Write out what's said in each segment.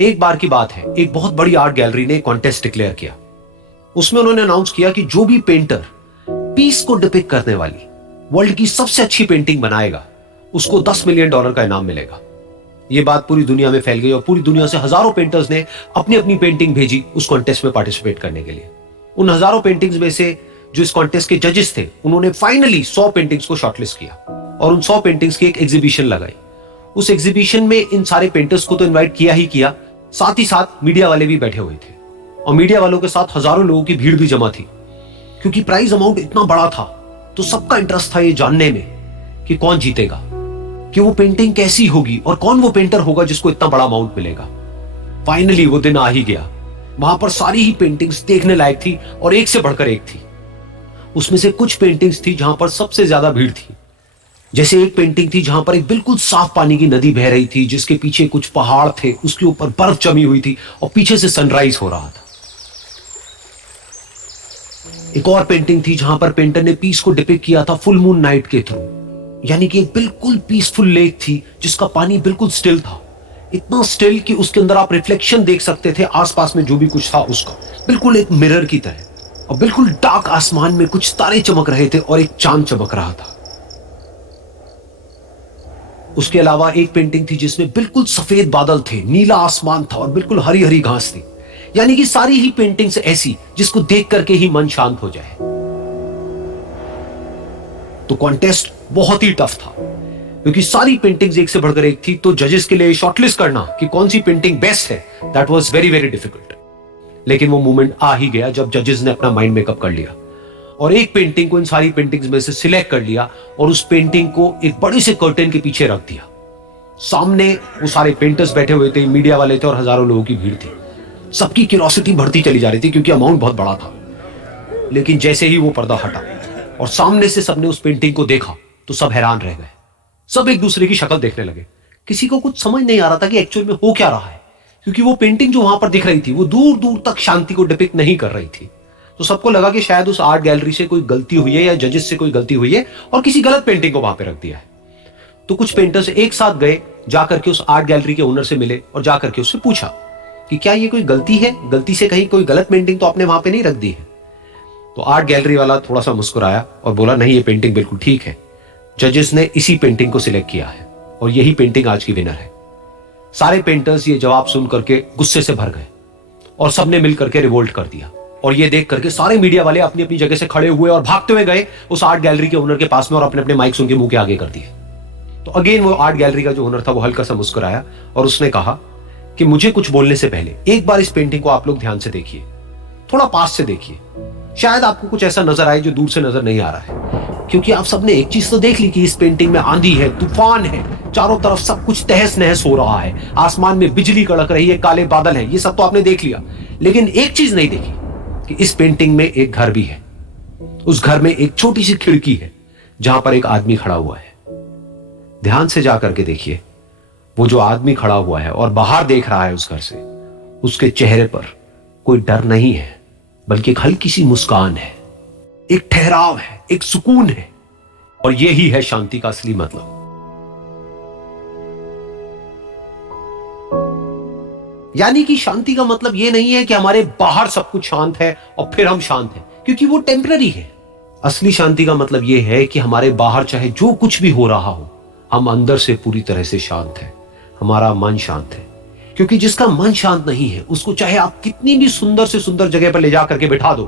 एक बार की बात है, एक बहुत बड़ी आर्ट गैलरी ने कॉन्टेस्ट डिक्लेयर किया। उसमें उन्होंने अनाउंस किया कि जो भी पेंटर पीस को डिपिक्ट करने वाली वर्ल्ड की सबसे अच्छी पेंटिंग बनाएगा उसको $10 मिलियन का इनाम मिलेगा। यह बात पूरी दुनिया में फैल गई और पूरी दुनिया से हजारों पेंटर्स ने अपनी अपनी पेंटिंग भेजी उस कॉन्टेस्ट में पार्टिसिपेट करने के लिए। उन हजारों पेंटिंग्स में से जो इस कॉन्टेस्ट के जजेस थे उन्होंने फाइनली 100 पेंटिंग्स को शॉर्टलिस्ट किया और उन 100 पेंटिंग्स की एक एग्जीबिशन लगाई। उस एग्जीबिशन में इन सारे पेंटर्स को तो इनवाइट किया ही किया, साथ ही साथ मीडिया वाले भी बैठे हुए थे और मीडिया वालों के साथ हजारों लोगों की भीड़ भी जमा थी। क्योंकि प्राइज अमाउंट इतना बड़ा था तो सबका इंटरेस्ट था ये जानने में कि कौन जीतेगा, कि वो पेंटिंग कैसी होगी और कौन वो पेंटर होगा जिसको इतना बड़ा अमाउंट मिलेगा। फाइनली वो दिन आ ही गया। वहां पर सारी ही पेंटिंग्स देखने लायक थी और एक से बढ़कर एक थी। उसमें से कुछ पेंटिंग्स थी जहां पर सबसे ज्यादा भीड़ थी। जैसे एक पेंटिंग थी जहां पर एक बिल्कुल साफ पानी की नदी बह रही थी जिसके पीछे कुछ पहाड़ थे, उसके ऊपर बर्फ जमी हुई थी और पीछे से सनराइज हो रहा था। एक और पेंटिंग थी जहां पर पेंटर ने पीस को डिपिक्ट किया था फुल मून नाइट के थ्रू, यानी कि एक बिल्कुल पीसफुल लेक थी जिसका पानी बिल्कुल स्टिल था, इतना स्टिल कि उसके अंदर आप रिफ्लेक्शन देख सकते थे आसपास में जो भी कुछ था उसका, बिल्कुल एक मिरर की तरह। और बिल्कुल डार्क आसमान में कुछ तारे चमक रहे थे और एक चांद चमक रहा था। उसके अलावा एक पेंटिंग थी जिसमें बिल्कुल सफेद बादल थे, नीला आसमान था और बिल्कुल हरी हरी घास थी। यानी कि सारी ही पेंटिंग्स ऐसी जिसको देख करके ही मन शांत हो जाए। तो कॉन्टेस्ट बहुत ही टफ था क्योंकि सारी पेंटिंग्स एक से बढ़कर एक थी, तो जजेस के लिए शॉर्टलिस्ट करना कि कौन सी पेंटिंग बेस्ट है, that was very very difficult. लेकिन वो मोमेंट आ ही गया जब जजेस ने अपना माइंड मेकअप कर लिया और एक पेंटिंग को इन सारी पेंटिंग्स में से सिलेक्ट कर लिया और उस पेंटिंग को एक बड़े से कर्टेन के पीछे रख दिया। सामने वो सारे पेंटर्स बैठे हुए थे, मीडिया वाले थे और हजारों लोगों की भीड़ थी। सबकी क्यूरियोसिटी बढ़ती चली जा रही थी क्योंकि अमाउंट बहुत बड़ा था। लेकिन जैसे ही वो पर्दा हटा और सामने से सबने उस पेंटिंग को देखा तो सब हैरान रह गए। सब एक दूसरे की शक्ल देखने लगे। किसी को कुछ समझ नहीं आ रहा था कि एक्चुअल में हो क्या रहा है, क्योंकि वो पेंटिंग जो वहां पर दिख रही थी वो दूर दूर तक शांति को डिपिक्ट नहीं कर रही थी। तो सबको लगा कि शायद उस आर्ट गैलरी से कोई गलती हुई है या जजेस से कोई गलती हुई है और किसी गलत पेंटिंग को वहां पे रख दिया है। तो कुछ पेंटर्स एक साथ गए, जाकर के उस आर्ट गैलरी के ओनर से मिले और जाकर के उससे पूछा कि क्या ये कोई गलती है, गलती से कहीं कोई गलत पेंटिंग तो आपने वहां पे नहीं रख दी है। तो आर्ट गैलरी वाला थोड़ा सा मुस्कुराया और बोला नहीं, ये पेंटिंग बिल्कुल ठीक है, जजेस ने इसी पेंटिंग को सिलेक्ट किया है और यही पेंटिंग आज की विनर है। सारे पेंटर्स ये जवाब सुन करके गुस्से से भर गए और सबने मिल करके रिवोल्ट कर दिया। और ये देख करके सारे मीडिया वाले अपनी अपनी जगह से खड़े हुए और भागते हुए गए उस आर्ट गैलरी के ओनर के पास में और अपने अपने माइक्स उनके मुंह के आगे कर दिए। तो अगेन वो आर्ट गैलरी का जो ओनर था वो हल्का सा मुस्कुराया और उसने कहा कि मुझे कुछ बोलने से पहले एक बार इस पेंटिंग को आप लोग ध्यान से देखिए, थोड़ा पास से देखिए, शायद आपको कुछ ऐसा नजर आए जो दूर से नजर नहीं आ रहा है। क्योंकि आप सबने एक चीज तो देख ली कि इस पेंटिंग में आंधी है, तूफान है, चारों तरफ सब कुछ तहस नहस हो रहा है, आसमान में बिजली कड़क रही है, काले बादल हैं, ये सब तो आपने देख लिया। लेकिन एक चीज नहीं देखी कि इस पेंटिंग में एक घर भी है। उस घर में एक छोटी सी खिड़की है जहां पर एक आदमी खड़ा हुआ है। ध्यान से जाकर के देखिए, वो जो आदमी खड़ा हुआ है और बाहर देख रहा है उस घर से, उसके चेहरे पर कोई डर नहीं है बल्कि एक हल्की सी मुस्कान है, एक ठहराव है, एक सुकून है। और यही है शांति का असली मतलब। यानी कि शांति का मतलब यह नहीं है कि हमारे बाहर सब कुछ शांत है और फिर हम शांत हैं, क्योंकि वो टेम्पररी है। असली शांति का मतलब यह है कि हमारे बाहर चाहे जो कुछ भी हो रहा हो, हम अंदर से पूरी तरह से शांत हैं, हमारा मन शांत है। क्योंकि जिसका मन शांत नहीं है उसको चाहे आप कितनी भी सुंदर से सुंदर जगह पर ले जा करके बिठा दो,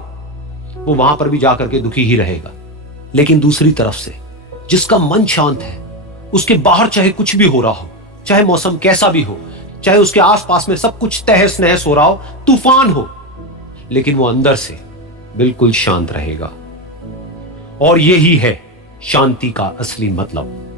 वो वहां पर भी जाकर के दुखी ही रहेगा। लेकिन दूसरी तरफ से जिसका मन शांत है, उसके बाहर चाहे कुछ भी हो रहा हो, चाहे मौसम कैसा भी हो, चाहे उसके आसपास में सब कुछ तहस नहस हो रहा हो, तूफान हो, लेकिन वो अंदर से बिल्कुल शांत रहेगा। और यही है शांति का असली मतलब।